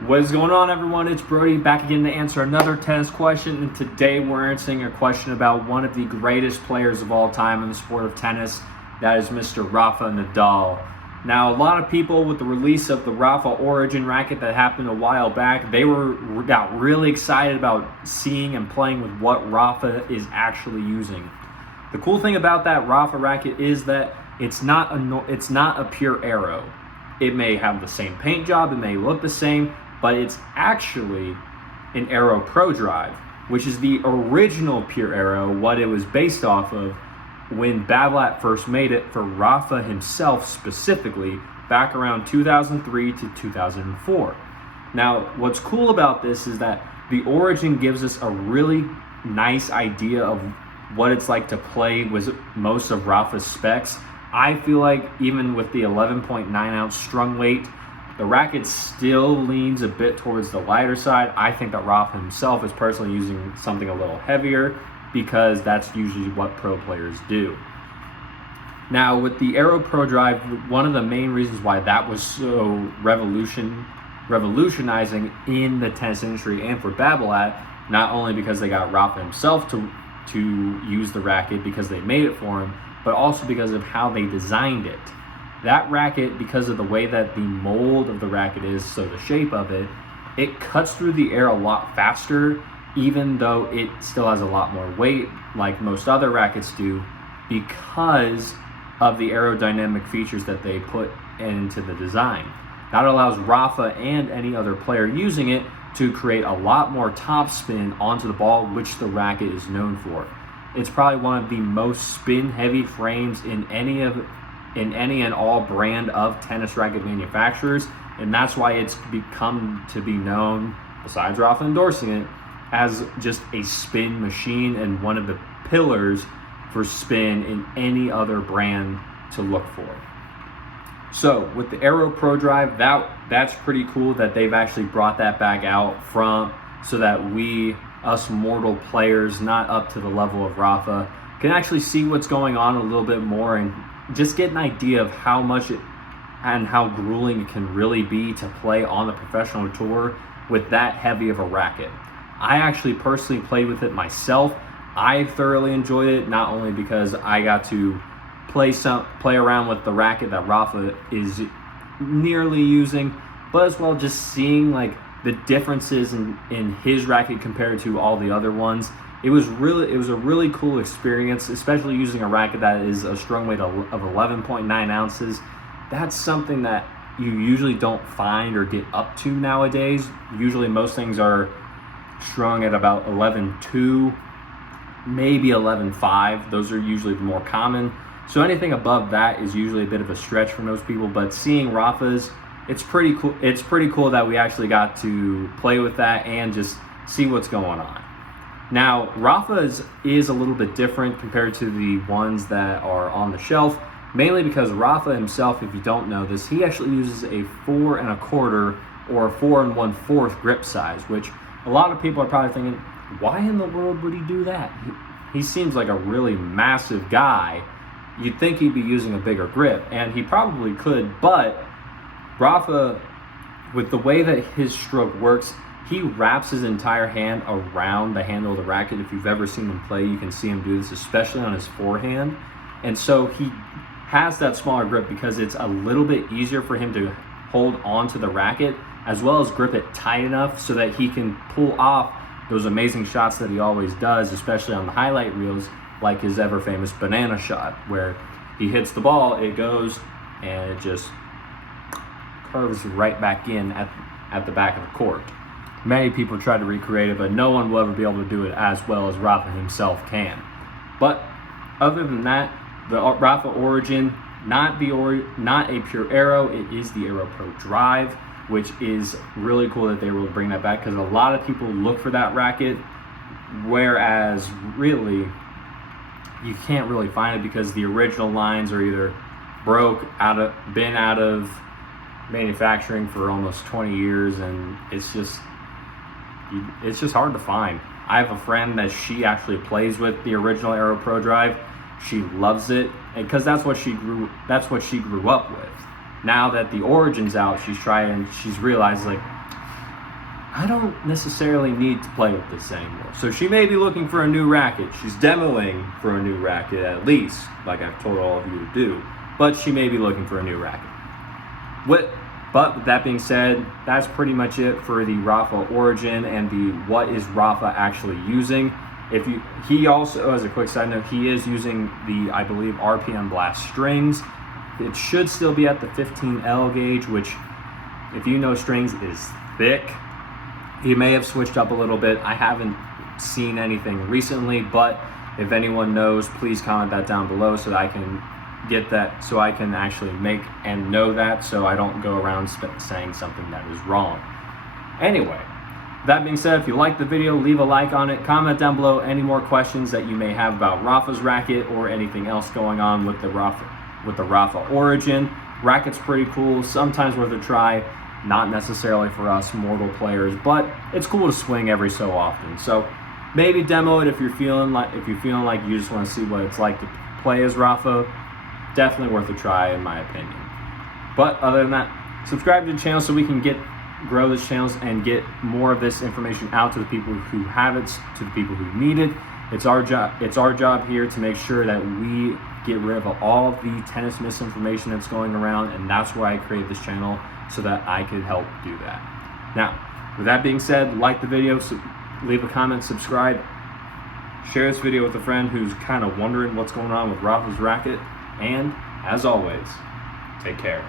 What is going on, everyone? It's Brody back again to answer another tennis question, and today we're answering a question about one of the greatest players of all time in the sport of tennis. That is Mr. Rafael Nadal. Now, a lot of people, with the release of the Rafa Origin racket that happened a while back, they got really excited about seeing and playing with what Rafa is actually using. The cool thing about that Rafa racket is that it's not a Pure Aero. It may have the same paint job, it may look the same, but it's actually an AeroPro Drive, which is the original Pure Aero, what it was based off of when Babolat first made it for Rafa himself specifically back around 2003 to 2004. Now, what's cool about this is that the Origin gives us a really nice idea of what it's like to play with most of Rafa's specs. I feel like even with the 11.9 ounce strung weight, the racket still leans a bit towards the lighter side. I think that Rafa himself is personally using something a little heavier because that's usually what pro players do. Now, with the AeroPro Drive, one of the main reasons why that was so revolutionizing in the tennis industry and for Babolat, not only because they got Rafa himself to use the racket because they made it for him, but also because of how they designed it. That racket, because of the way that the mold of the racket is, so the shape of it, it cuts through the air a lot faster, even though it still has a lot more weight, like most other rackets do, because of the aerodynamic features that they put into the design. That allows Rafa and any other player using it to create a lot more topspin onto the ball, which the racket is known for. It's probably one of the most spin-heavy frames in any and all brand of tennis racket manufacturers, and that's why it's become to be known, besides Rafa endorsing it, as just a spin machine and one of the pillars for spin in any other brand to look for. So with the AeroPro Drive, that's pretty cool that they've actually brought that back out so that us mortal players, not up to the level of Rafa, can actually see what's going on a little bit more and just get an idea of how much and how grueling it can really be to play on the professional tour with that heavy of a racket. I actually personally played with it myself. I thoroughly enjoyed it, not only because I got to play around with the racket that Rafa is nearly using, but as well just seeing like the differences in his racket compared to all the other ones. It was a really cool experience, especially using a racket that is a strung weight of 11.9 ounces. That's something that you usually don't find or get up to nowadays. Usually most things are strung at about 11.2, maybe 11.5. Those are usually the more common. So anything above that is usually a bit of a stretch for most people, but seeing Rafa's, it's pretty cool. It's pretty cool that we actually got to play with that and just see what's going on. Now, Rafa's is a little bit different compared to the ones that are on the shelf, mainly because Rafa himself, if you don't know this, he actually uses a 4 1/4 or a 4 1/4 grip size, which a lot of people are probably thinking, why in the world would he do that? He seems like a really massive guy. You'd think he'd be using a bigger grip, and he probably could, but Rafa, with the way that his stroke works, he wraps his entire hand around the handle of the racket. If you've ever seen him play, you can see him do this, especially on his forehand. And so he has that smaller grip because it's a little bit easier for him to hold onto the racket, as well as grip it tight enough so that he can pull off those amazing shots that he always does, especially on the highlight reels, like his ever famous banana shot, where he hits the ball, it goes, and it just curves right back in at the back of the court. Many people try to recreate it, but no one will ever be able to do it as well as Rafa himself can. But other than that, the Rafa Origin, not a Pure Aero, it is the AeroPro Drive, which is really cool that they were able to bring that back because a lot of people look for that racket, whereas really you can't really find it because the original lines are either been out of manufacturing for almost 20 years, and it's just hard to find. I have a friend that she actually plays with the original AeroPro Drive. She loves it because that's what she grew up with. Now that the Origin's out, she's realized like I don't necessarily need to play with this anymore. So she may be looking for a new racket. She's demoing for a new racket at least, like I've told all of you to do. But she may be looking for a new racket. But with that being said, that's pretty much it for the Rafa origin and the what is Rafa actually using. He also, as a quick side note, he is using the, I believe, RPM Blast strings. It should still be at the 15L gauge, which, if you know strings, is thick. He may have switched up a little bit. I haven't seen anything recently, but if anyone knows, please comment that down below so that I can get that, so I can actually make and know that, so I don't go around saying something that is wrong. Anyway, that being said, if you like the video, leave a like on it. Comment down below any more questions that you may have about Rafa's racket or anything else going on with the Rafa origin. Racket's pretty cool, sometimes worth a try. Not necessarily for us mortal players, but it's cool to swing every so often. So maybe demo it if you're feeling like you just want to see what it's like to play as Rafa. Definitely worth a try in my opinion. But other than that, subscribe to the channel so we can grow this channel and get more of this information out to the people who have it, to the people who need it. It's our job here to make sure that we get rid of all of the tennis misinformation that's going around, and that's why I created this channel, so that I could help do that. Now, with that being said, like the video, leave a comment, subscribe, share this video with a friend who's kind of wondering what's going on with Rafa's racket, and as always, take care.